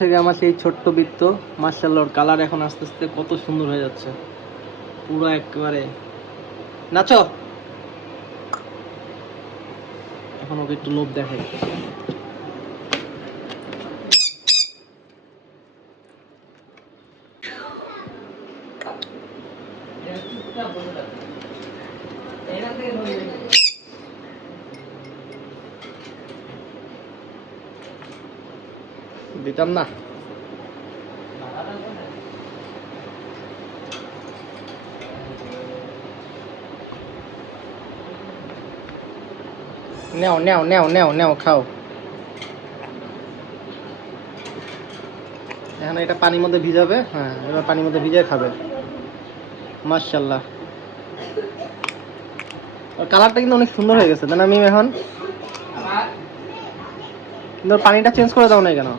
থেকে আমার সেই ছোট্ট বৃত্ত মাশাআল্লাহ কালার এখন আস্তে আস্তে কত সুন্দর হয়ে যাচ্ছে, পুরো একেবারে নাচো। এখন ওকে একটু লোভ দেখাই। দিতাম না। নেও নেও নেও নেও নেও খাও। এখন এটা পানির মধ্যে ভিজাবে, হ্যাঁ এবার পানির মধ্যে ভিজিয়ে খাবে। মাশাআল্লাহ কালারটা কিন্তু অনেক সুন্দর হয়ে গেছে, তাই না? আমি এখন কিন্তু পানিটা চেঞ্জ করে দাও না কেন?